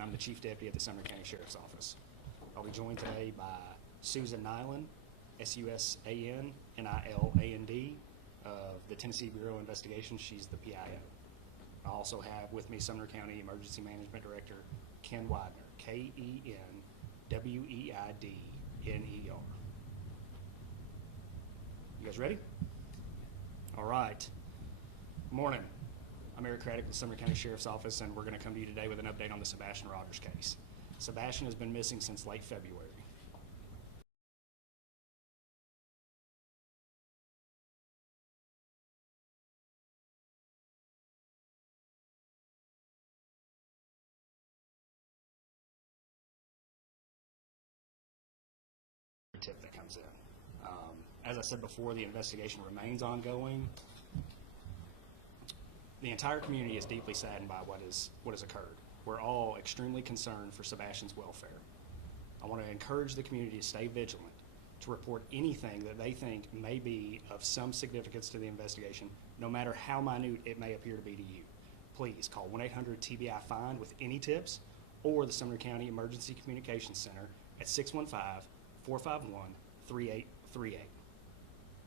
and I'm the Chief Deputy at the Sumner County Sheriff's Office. I'll be joined today by Susan Nyland, SUSANNILAND, of the Tennessee Bureau of Investigation. She's the PIO. I also have with me Sumner County Emergency Management Director Ken Widener, KENWEIDNER. You guys ready? All right. Morning. I'm Eric Craddock with the Sumner County Sheriff's Office, and we're going to come to you today with an update on the Sebastian Rogers case. Sebastian has been missing since late February. Tip that comes in. As I said before, the investigation remains ongoing. The entire community is deeply saddened by what has occurred. We're all extremely concerned for Sebastian's welfare. I want to encourage the community to stay vigilant, to report anything that they think may be of some significance to the investigation, no matter how minute it may appear to be to you. Please call 1-800-TBI-FIND with any tips, or the Sumner County Emergency Communications Center at 615-451-3838.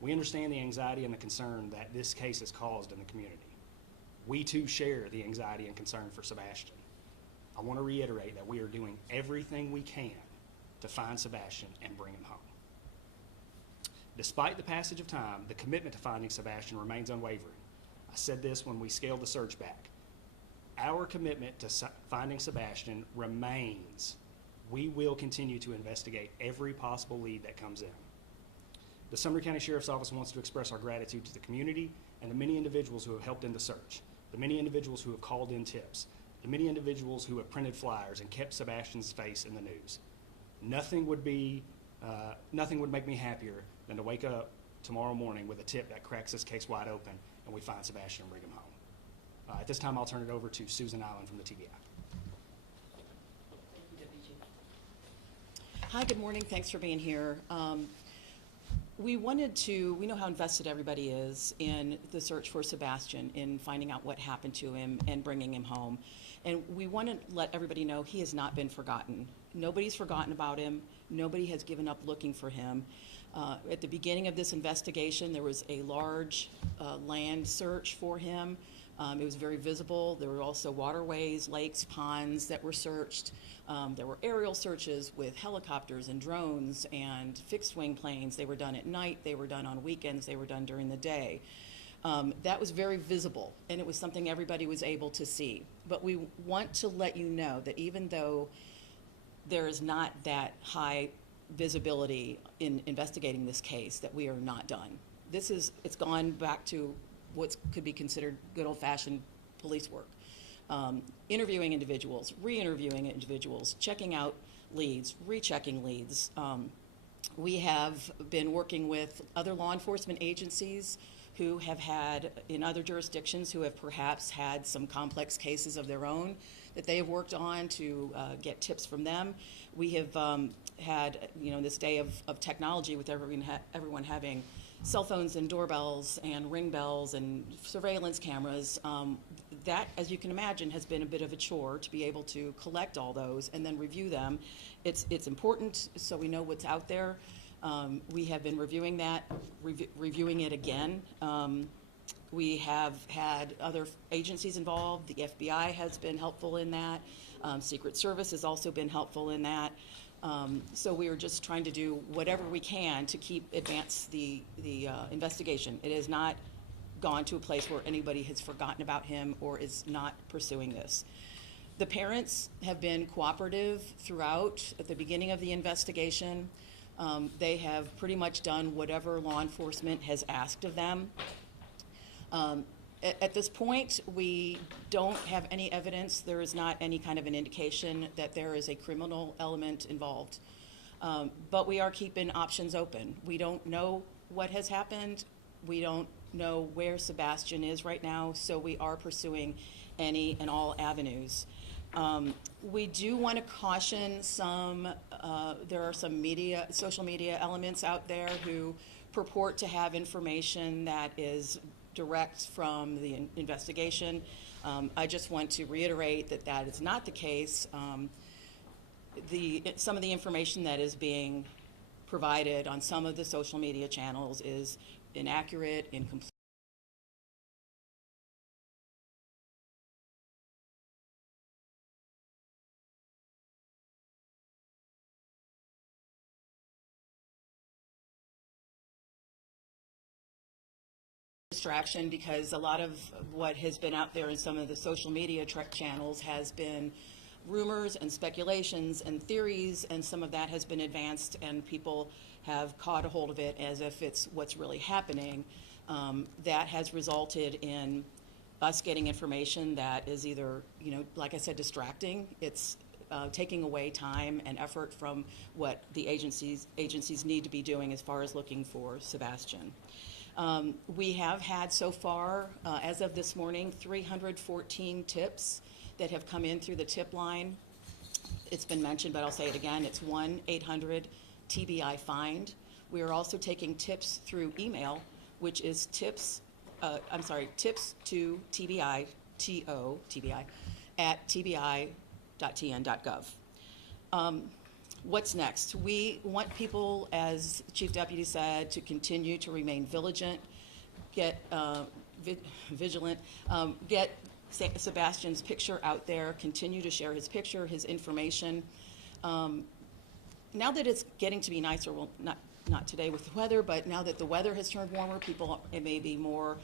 We understand the anxiety and the concern that this case has caused in the community. We too share the anxiety and concern for Sebastian. I want to reiterate that we are doing everything we can to find Sebastian and bring him home. Despite the passage of time, the commitment to finding Sebastian remains unwavering. I said this when we scaled the search back. Our commitment to finding Sebastian remains. We will continue to investigate every possible lead that comes in. The Sumner County Sheriff's Office wants to express our gratitude to the community and the many individuals who have helped in the search, the many individuals who have called in tips, the many individuals who have printed flyers and kept Sebastian's face in the news. Nothing would make me happier than to wake up tomorrow morning with a tip that cracks this case wide open and we find Sebastian and bring him home. At this time, I'll turn it over to Susan Nyland from the TBI. Hi, good morning. Thanks for being here. We know how invested everybody is in the search for Sebastian, in finding out what happened to him and bringing him home. And we want to let everybody know he has not been forgotten. Nobody's forgotten about him. Nobody has given up looking for him. At the beginning of this investigation, there was a large land search for him. It was very visible. There were also waterways, lakes, ponds that were searched. There were aerial searches with helicopters and drones and fixed-wing planes. They were done at night. They were done on weekends. They were done during the day. That was very visible, and it was something everybody was able to see. But we want to let you know that even though there is not that high visibility in investigating this case, that we are not done. It's gone back to what could be considered good old-fashioned police work. Interviewing individuals, re-interviewing individuals, checking out leads, rechecking leads. We have been working with other law enforcement agencies who have had, in other jurisdictions, who have perhaps had some complex cases of their own that they have worked on to get tips from them. We have had, this day of technology with everyone having cell phones and doorbells and ring bells and surveillance cameras. That, as you can imagine, has been a bit of a chore to be able to collect all those and then review them. It's important so we know what's out there. We have been reviewing that, reviewing it again. We have had other agencies involved. The FBI has been helpful in that. Secret Service has also been helpful in that. So we are just trying to do whatever we can to advance the investigation. It has not gone to a place where anybody has forgotten about him or is not pursuing this. The parents have been cooperative throughout. At the beginning of the investigation, they have pretty much done whatever law enforcement has asked of them. At this point, we don't have any evidence. There is not any kind of an indication that there is a criminal element involved. But we are keeping options open. We don't know what has happened. We don't know where Sebastian is right now, so we are pursuing any and all avenues. We do want to caution there are some social media elements out there who purport to have information that is direct from the investigation. I just want to reiterate that that is not the case. Some of the information that is being provided on some of the social media channels is inaccurate, incomplete. Distraction, because a lot of what has been out there in some of the social media channels has been rumors and speculations and theories, and some of that has been advanced and people have caught a hold of it as if it's what's really happening. That has resulted in us getting information that is either, like I said, distracting. It's taking away time and effort from what the agencies need to be doing as far as looking for Sebastian. We have had so far, as of this morning, 314 tips that have come in through the tip line. It's been mentioned, but I'll say it again. It's 1-800-TBI-FIND. We are also taking tips through email, which is tips to TBI, TBI, at tbi.tn.gov. What's next? We want people, as Chief Deputy said, to continue to remain vigilant, get Sebastian's picture out there, continue to share his picture, his information. Now that it's getting to be nicer, well, not today with the weather, but now that the weather has turned warmer, people may be more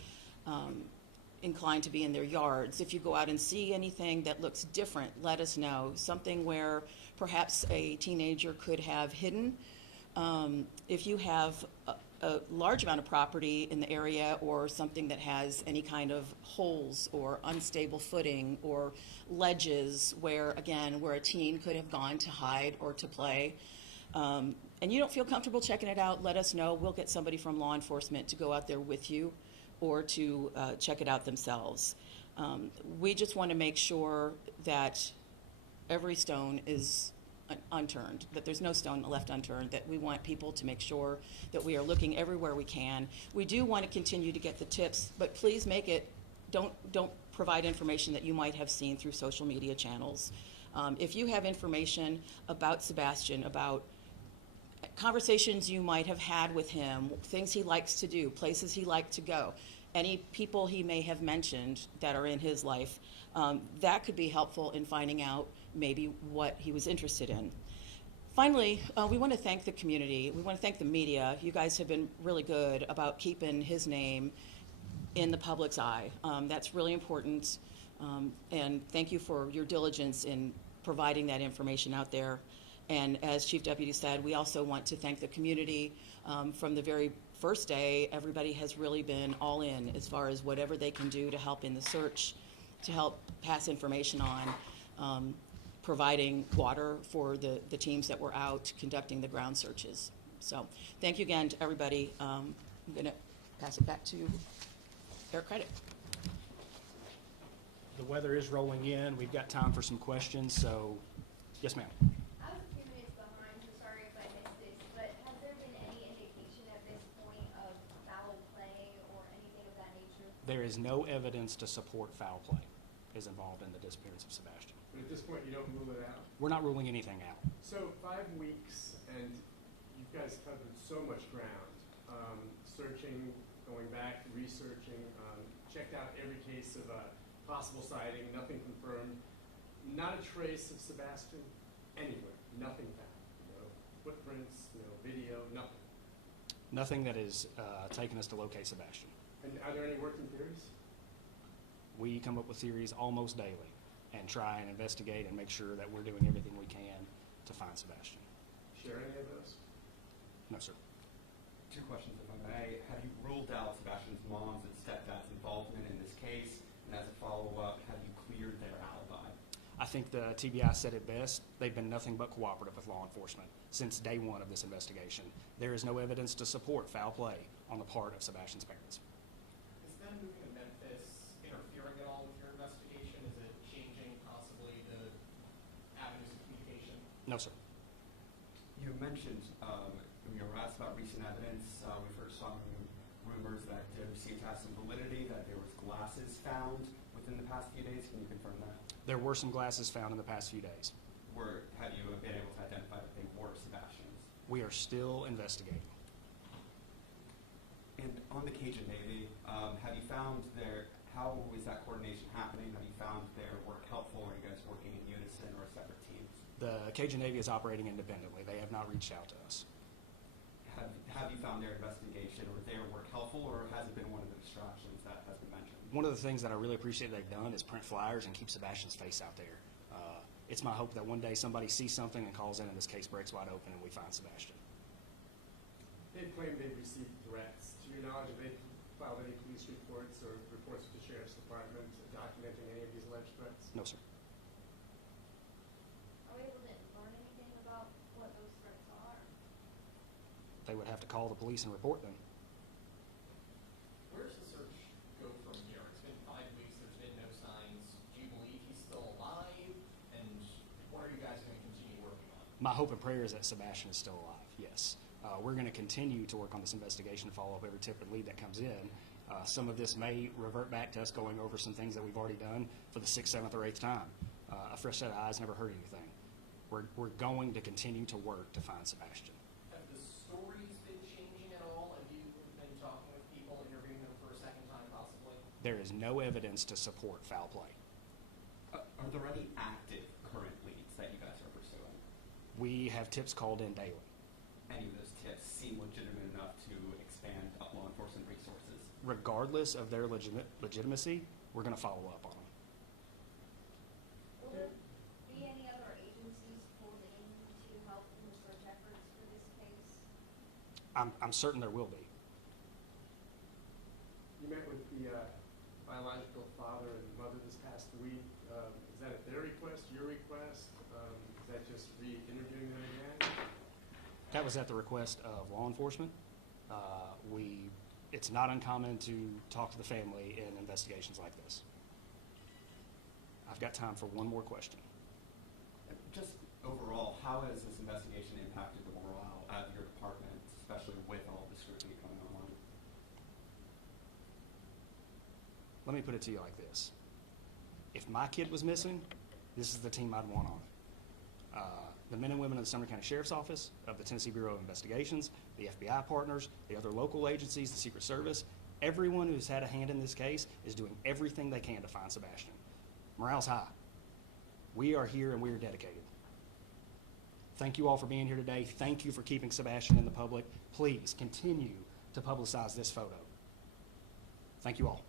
inclined to be in their yards. If you go out and see anything that looks different, let us know. Something where perhaps a teenager could have hidden. If you have a large amount of property in the area, or something that has any kind of holes or unstable footing or ledges where a teen could have gone to hide or to play, and you don't feel comfortable checking it out, let us know. We'll get somebody from law enforcement to go out there with you or to check it out themselves. We just want to make sure that every stone is unturned, that there's no stone left unturned, that we want people to make sure that we are looking everywhere we can. We do want to continue to get the tips, but please don't provide information that you might have seen through social media channels. If you have information about Sebastian, about conversations you might have had with him, things he likes to do, places he likes to go, any people he may have mentioned that are in his life, that could be helpful in finding out maybe what he was interested in. Finally, we want to thank the community. We want to thank the media. You guys have been really good about keeping his name in the public's eye. That's really important. And thank you for your diligence in providing that information out there. And as Chief Deputy said, we also want to thank the community. From the very first day, everybody has really been all in as far as whatever they can do to help in the search, to help pass information on, providing water for the teams that were out conducting the ground searches. So thank you again to everybody. I'm going to pass it back to Air Credit. The weather is rolling in. We've got time for some questions, so yes, ma'am. I was a few minutes behind, so sorry if I missed this, but has there been any indication at this point of foul play or anything of that nature? There is no evidence to support foul play is involved in the disappearance of Sebastian. But at this point, you don't rule it out? We're not ruling anything out. So 5 weeks, and you guys covered so much ground. Searching, going back, researching, checked out every case of a possible sighting, nothing confirmed. Not a trace of Sebastian anywhere, nothing found. No footprints, no video, nothing. Nothing that is taken us to locate Sebastian. And are there any working theories? We come up with theories almost daily and try and investigate and make sure that we're doing everything we can to find Sebastian. Share any of those? No, sir. 2 questions, if I may. Have you ruled out Sebastian's mom's and stepdad's involvement in this case? And as a follow-up, have you cleared their alibi? I think the TBI said it best. They've been nothing but cooperative with law enforcement since day one of this investigation. There is no evidence to support foul play on the part of Sebastian's parents. Is them moving to Memphis interfering at all with your investigation? Is it changing possibly the avenues of communication? No, sir. You mentioned, when you were asked about recent evidence, we've heard some rumors that seem to have some validity, that there was glasses found within the past few days? Can you confirm that? There were some glasses found in the past few days. Have you been able to identify that they were Sebastian's? We are still investigating. And on the Cajun Navy, have you found how is that coordination happening? Have you found their work helpful? Are you guys working in unison or separate teams? The Cajun Navy is operating independently. They have not reached out to us. Have you found their investigation or their work helpful, or has it been one of the distractions that has been mentioned? One of the things that I really appreciate they've done is print flyers and keep Sebastian's face out there. It's my hope that one day somebody sees something and calls in and this case breaks wide open and we find Sebastian. They've claimed they've received threats. To your knowledge, have they filed any police reports or reports to the Sheriff's Department documenting any of these alleged threats? No, sir. Are we able to learn anything about what those threats are? They would have to call the police and report them. Where does the search go from here? It's been 5 weeks, there's been no signs. Do you believe he's still alive? And what are you guys going to continue working on? My hope and prayer is that Sebastian is still alive, yes. We're going to continue to work on this investigation, follow up every tip and lead that comes in. Some of this may revert back to us going over some things that we've already done for the 6th, 7th, or 8th time. A fresh set of eyes never hurt anything. We're going to continue to work to find Sebastian. Have the stories been changing at all? Have you been talking with people, interviewing them for a second time possibly? There is no evidence to support foul play. Are there any active current leads that you guys are pursuing? We have tips called in daily. Any of those tips seem legitimate enough to expand law enforcement resources? Regardless of their legitimacy, we're going to follow up on them. Will there be any other agencies pulled in to help in the search efforts for this case? I'm certain there will be. You met with the biological father and mother this past week. Is that at their request, your request? Is that just re-interviewing them again? That was at the request of law enforcement. It's not uncommon to talk to the family in investigations like this. I've got time for one more question. Just overall, how has this investigation impacted the morale of your department, especially with all the scrutiny coming online? Let me put it to you like this. If my kid was missing, this is the team I'd want on. The men and women of the Sumner County Sheriff's Office, of the Tennessee Bureau of Investigations, the FBI partners, the other local agencies, the Secret Service, everyone who's had a hand in this case is doing everything they can to find Sebastian. Morale's high. We are here and we are dedicated. Thank you all for being here today. Thank you for keeping Sebastian in the public. Please continue to publicize this photo. Thank you all.